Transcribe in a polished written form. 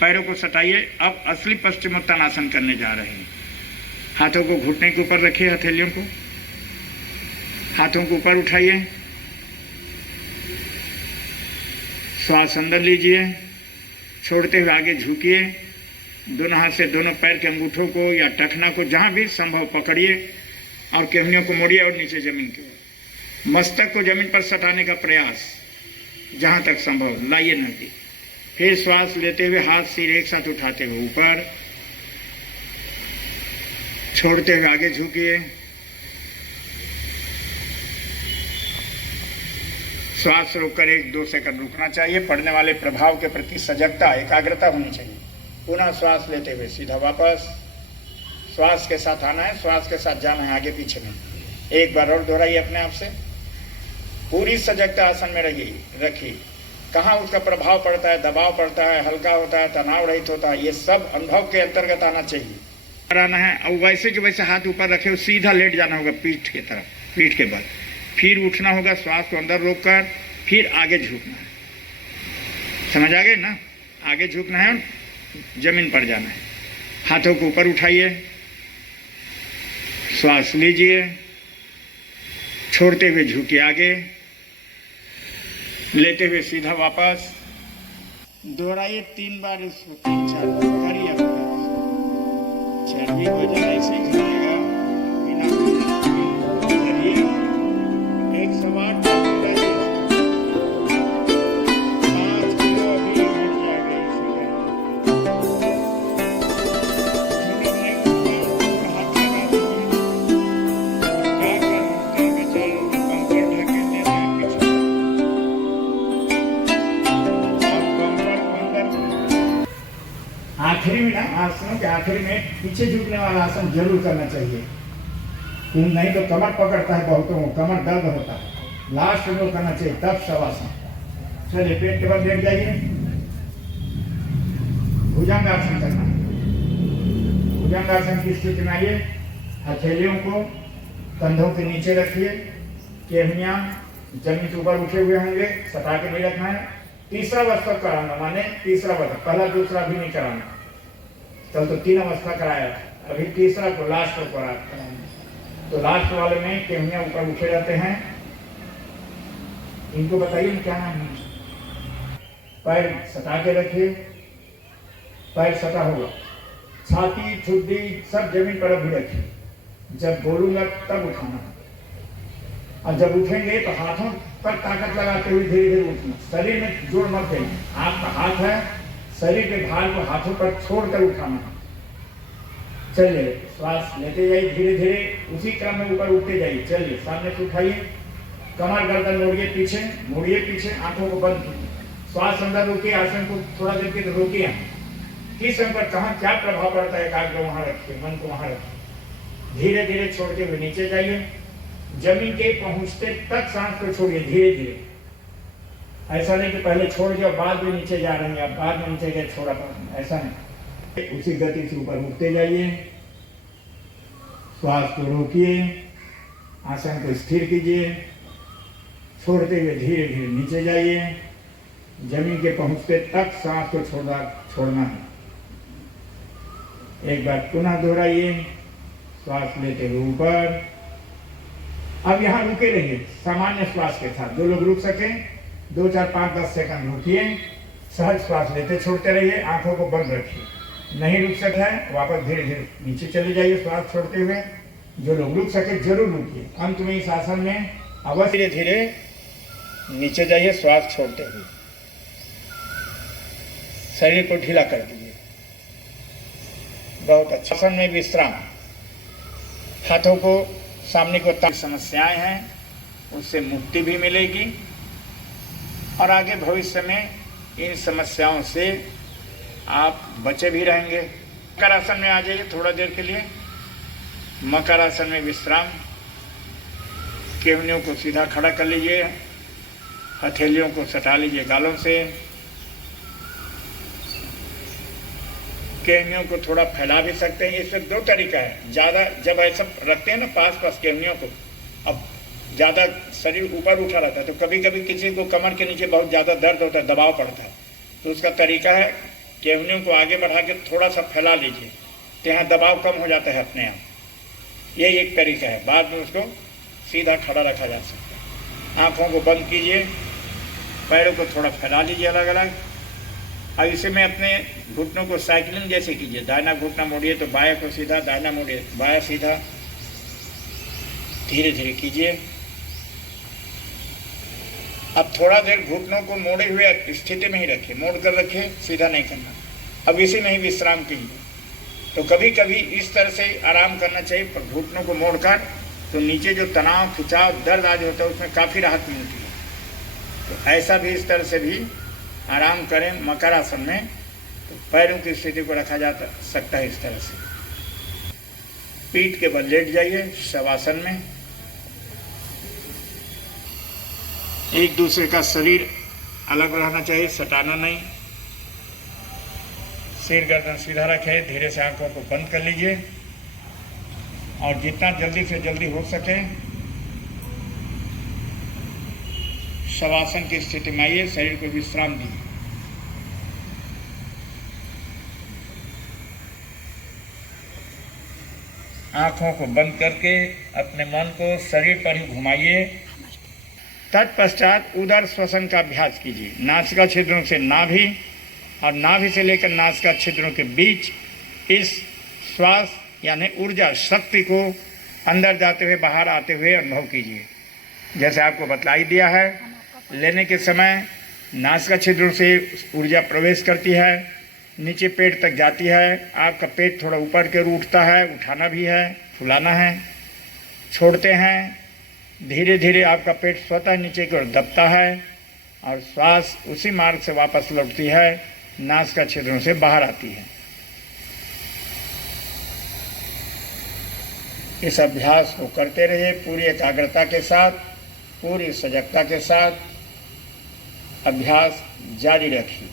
पैरों को सटाइए। अब असली पश्चिमोत्तानासन करने जा रहे हैं। हाथों को घुटने के ऊपर रखिए, हथेलियों को, हाथों को ऊपर उठाइए, श्वास अंदर लीजिए, छोड़ते हुए आगे झुकिए। दोनों हाथ से दोनों पैर के अंगूठों को या टखना को जहां भी संभव पकड़िए और केहनियों को मोड़िए और नीचे जमीन की ओर। मस्तक को जमीन पर सटाने का प्रयास जहां तक संभव लाइए नजदीक। फिर श्वास लेते हुए हाथ सिर एक साथ उठाते हुए ऊपर, छोड़ते हुए आगे झुकिए। श्वास रोककर 1-2 सेकंड रुकना चाहिए। पढ़ने वाले प्रभाव के प्रति सजगता, एकाग्रता होनी चाहिए। पुनः श्वास लेते हुए सीधा वापस, श्वास के साथ आना है, श्वास के साथ जाना है, आगे पीछे नहीं। एक बार और दोहराइए अपने आप से। पूरी सजगता आसन में रखिए। कहाँ उसका प्रभाव पड़ता है, दबाव पड़ता है, हल्का होता है, तनाव रहित होता है, ये सब अनुभव के अंतर्गत आना चाहिए। आना है और वैसे जो वैसे हाथ ऊपर रखे हो सीधा लेट जाना होगा पीठ की तरफ, पीठ के बल। फिर उठना होगा, श्वास को अंदर रोककर, फिर आगे झुकना है। समझ आ गए ना? आगे झुकना है और जमीन पर जाना है। हाथों को ऊपर उठाइए, श्वास लीजिए, छोड़ते हुए झुकिए आगे, लेते हुए सीधा वापस। दोहराइए 3 बार, इसको 3-4 बार करिए। चलिए वजन ऐसे ही जाएगा बिना करिए। 108 आखिरी में ना, आसनों के आखिरी में पीछे झुकने वाला आसन जरूर करना चाहिए। नहीं तो कमर पकड़ता है बहुतों को, कमर दर्द होता है। लास्ट में करना चाहिए, तब शवासन। चलिए पेट के बल बैठ जाइए। भुजंगासन करना। भुजंगासन की स्थिति में आइए। हथेलियों को कंधों के नीचे रखिए, केहनियां जमीन के ऊपर उठे हुए होंगे, सटा के नहीं रखना है। तीसरा अवस्था कराना, माने तीसरा अवस्था, पहला दूसरा भी नहीं कराना। कल तो 3 अवस्था कराया, अभी तीसरा को लास्ट को कराना। तो लास्ट वाले में केहनियां ऊपर उठे रहते हैं। इनको बताइए क्या नाम है? पैर सटा के रखिए, पैर सटा होगा, छाती ठुड्डी सब जमीन पर अभी रखिए। जब बोलूंगा तब उठाना, और जब उठेंगे तो हाथों पर ताकत लगाते हुए धीरे धीरे उठना। शरीर में जोड़ मत देना। आपका हाथ है, शरीर के भार को हाथों पर छोड़कर उठाना। चलिए श्वास लेते जाइए धीरे धीरे, उसी क्रम में ऊपर उठते जाइए। चलिए सामने से उठाइए, कमर गर्दन मोड़िए पीछे, मोड़िए पीछे, आंखों को बंद कीजिए। श्वास अंदर रोकिए, आसन को थोड़ा देर के रोकिए। किस समय पर कहाँ क्या प्रभाव पड़ता है, एकाग्र वहां रखिए, मन को वहां रखिए। धीरे धीरे छोड़ते हुए नीचे जाइए। जमीन के पहुंचते तक सांस को छोड़िए धीरे धीरे। ऐसा नहीं कि पहले छोड़ दिया बाद में नीचे जा रहे हैं, आप बाद में नीचे गए छोड़ा, ऐसा नहीं। उसी गति से ऊपर उठते जाइए। श्वास को रोकिए, आसन को स्थिर कीजिए, छोड़ते हुए धीरे धीरे नीचे जाइए। जमीन के पहुंचते तक सांस को छोड़ना है। एक बार पुनः दोहराइए। श्वास लेते हुए ऊपर। अब यहाँ रुके रहिए सामान्य श्वास के साथ। जो लोग रुक सके 2, 4, 5, 10 सेकंड रुकिए। सहज श्वास लेते छोड़ते रहिए, आंखों को बंद रखिए। नहीं रुक सका है वापस धीरे धीरे नीचे चले जाइए श्वास छोड़ते हुए। जो लोग रुक सके जरूर रुकिए। अंत में इस आसन में अवश्य धीरे धीरे नीचे जाइए श्वास छोड़ते हुए। शरीर को ढीला कर दीजिए। बहुत अच्छा। आसन में विश्राम। हाथों को सामने को तक समस्याएं हैं उससे मुक्ति भी मिलेगी और आगे भविष्य में इन समस्याओं से आप बचे भी रहेंगे। मकर आसन में आ जाइए थोड़ा देर के लिए। मकर आसन में विश्राम। केहनियों को सीधा खड़ा कर लीजिए, हथेलियों को सटा लीजिए गालों से। केहनियों को थोड़ा फैला भी सकते हैं। इसमें 2 तरीका है। ज़्यादा जब ऐसा रखते हैं ना पास केहनियों को, अब ज़्यादा शरीर ऊपर उठा रहता है तो कभी कभी किसी को कमर के नीचे बहुत ज़्यादा दर्द होता है, दबाव पड़ता है, तो उसका तरीका है केहनियों को आगे बढ़ा के थोड़ा सा फैला लीजिए, तो यहाँ दबाव कम हो जाता है अपने आप। ये एक तरीका है, बाद में उसको सीधा खड़ा रखा जा सकता है। आँखों को बंद कीजिए, पैरों को थोड़ा फैला लीजिए अलग अलग, और इसे में अपने घुटनों को साइकिलिंग जैसे कीजिए। दाहिना घुटना मोड़िए तो बायां को सीधा, दाहिना मोड़िए बायां सीधा, धीरे धीरे कीजिए। अब थोड़ा देर घुटनों को मोड़े हुए स्थिति में ही रखिए, मोड़ कर रखिए, सीधा नहीं करना। अब इसी में ही विश्राम कीजिए। तो कभी कभी इस तरह से आराम करना चाहिए, पर घुटनों को मोड़कर, तो नीचे जो तनाव, खिंचाव, दर्द आदि होता है उसमें काफ़ी राहत मिलती है। तो ऐसा भी इस तरह से भी आराम करें मकर आसन में, तो पैरों की स्थिति को रखा जा सकता है इस तरह से। पीठ के बल लेट जाइए शवासन में। एक दूसरे का शरीर अलग रहना चाहिए, सटाना नहीं। सिर गर्दन सीधा रखें, धीरे से आंखों को बंद कर लीजिए और जितना जल्दी से जल्दी हो सके शवासन की स्थिति में आइए, शरीर को विश्राम दीजिए। आंखों को बंद करके अपने मन को शरीर पर ही घुमाइए। तत्पश्चात उदर श्वसन का अभ्यास कीजिए। नासिका छिद्रों से नाभि और नाभि से लेकर नासिका छिद्रों के बीच इस श्वास यानी ऊर्जा शक्ति को अंदर जाते हुए बाहर आते हुए अनुभव कीजिए। जैसे आपको बतलाई दिया है, लेने के समय नासिका छिद्रों से ऊर्जा प्रवेश करती है, नीचे पेट तक जाती है, आपका पेट थोड़ा ऊपर के ओर उठता है, उठाना भी है, फुलाना है। छोड़ते हैं, धीरे धीरे आपका पेट स्वतः नीचे की ओर दबता है और श्वास उसी मार्ग से वापस लौटती है, नासिका छिद्रों से बाहर आती है। इस अभ्यास को करते रहिए पूरी एकाग्रता के साथ, पूरी सजगता के साथ अभ्यास जारी रखिए।